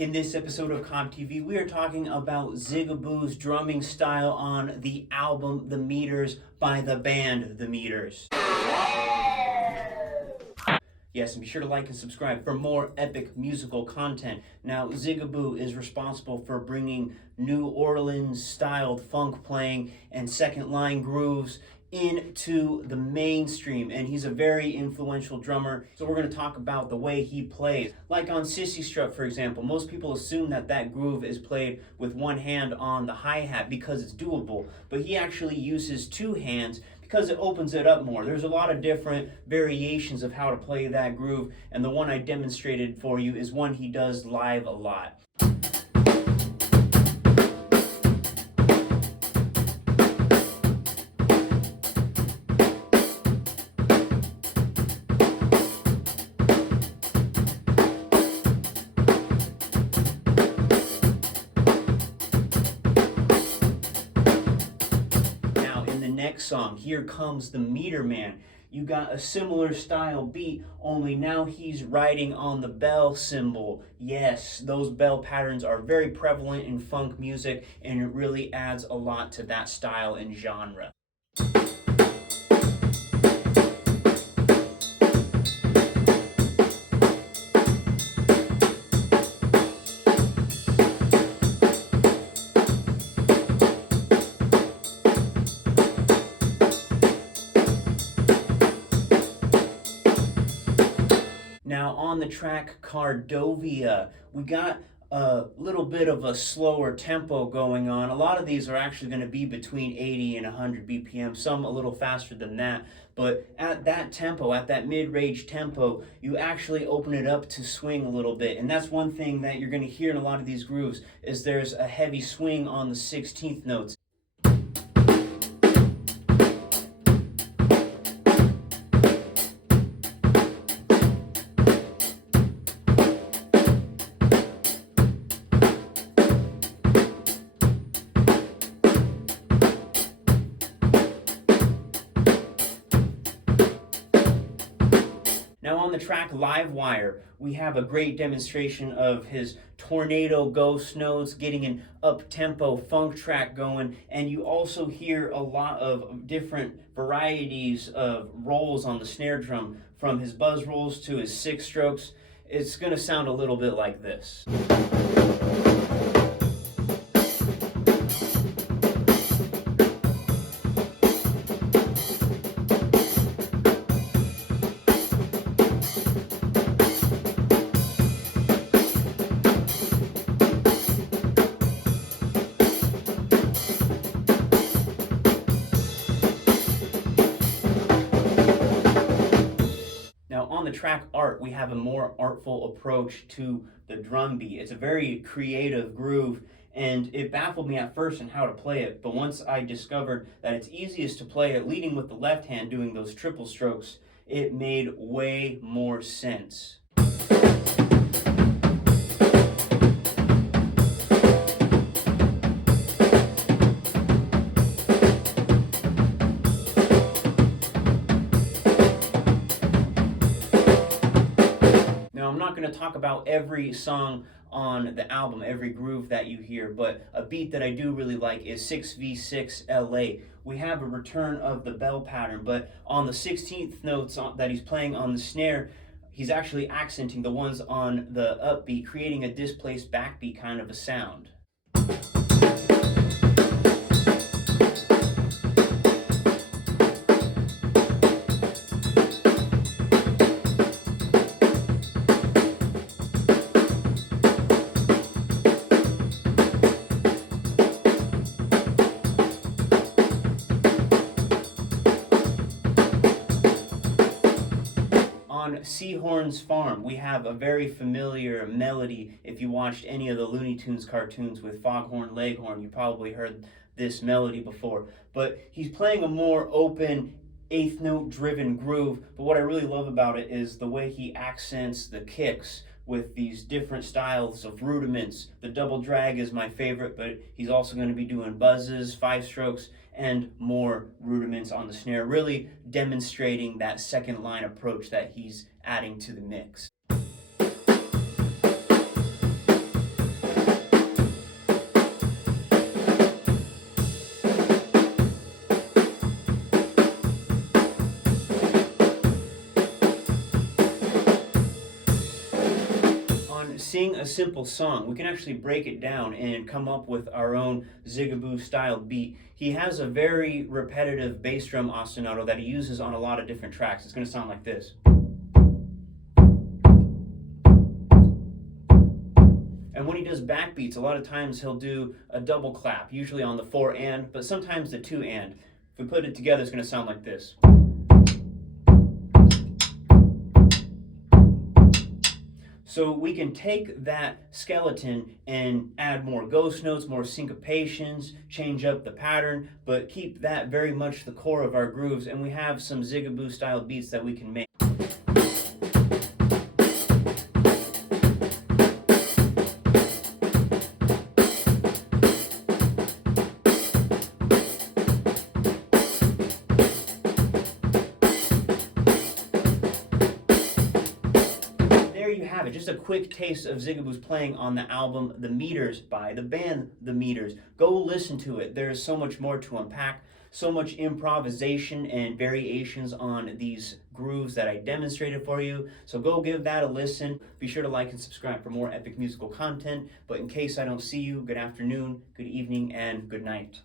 In this episode of CobbTV, we are talking about Zigaboo's drumming style on the album The Meters by the band The Meters. Yes, and be sure to like and subscribe for more epic musical content. Now, Zigaboo is responsible for bringing New Orleans-styled funk playing and second-line grooves into the mainstream, and he's a very influential drummer. So we're going to talk about the way he plays. Like on Cissy Strut, for example, most people assume that that groove is played with one hand on the hi-hat because it's doable, but he actually uses two hands because it opens it up more. There's a lot of different variations of how to play that groove, and the one I demonstrated for you is one he does live a lot. Next song, Here Comes the Meter Man. You got a similar style beat, only now he's riding on the bell cymbal. Yes, those bell patterns are very prevalent in funk music, and it really adds a lot to that style and genre. Now on the track Cardovia, we got a little bit of a slower tempo going on. A lot of these are actually going to be between 80 and 100 BPM, some a little faster than that. But at that tempo, at that mid-range tempo, you actually open it up to swing a little bit. And that's one thing that you're going to hear in a lot of these grooves, is there's a heavy swing on the 16th notes. Now on the track Livewire, we have a great demonstration of his tornado ghost notes, getting an up-tempo funk track going, and you also hear a lot of different varieties of rolls on the snare drum, from his buzz rolls to his six strokes. It's going to sound a little bit like this. On the track Art, we have a more artful approach to the drum beat. It's a very creative groove, and it baffled me at first in how to play it, but once I discovered that it's easiest to play it leading with the left hand doing those triple strokes, it made way more sense. I'm not going to talk about every song on the album, every groove that you hear, but a beat that I do really like is 6v6 LA. We have a return of the bell pattern, but on the 16th notes that he's playing on the snare, he's actually accenting the ones on the upbeat, creating a displaced backbeat kind of a sound. On Sehorn's Farm, we have a very familiar melody. If you watched any of the Looney Tunes cartoons with Foghorn Leghorn, you probably heard this melody before. But he's playing a more open, eighth note driven groove, but what I really love about it is the way he accents the kicks with these different styles of rudiments. The double drag is my favorite, but he's also going to be doing buzzes, five strokes, and more rudiments on the snare, really demonstrating that second line approach that he's adding to the mix. sing a simple song, we can actually break it down and come up with our own Zigaboo style beat. He has a very repetitive bass drum ostinato that he uses on a lot of different tracks. It's going to sound like this. And when he does backbeats, a lot of times he'll do a double clap, usually on the 4 and, but sometimes the 2 and. If we put it together, it's going to sound like this. So we can take that skeleton and add more ghost notes, more syncopations, change up the pattern, but keep that very much the core of our grooves, and we have some Zigaboo style beats that we can make. You have it, just a quick taste of Zigaboo's playing on the album The Meters by the band The Meters. Go listen to it. There's so much more to unpack, so much improvisation and variations on these grooves that I demonstrated for you. So go give that a listen. Be sure to like and subscribe for more epic musical content. But in case I don't see you, good afternoon, good evening, and good night.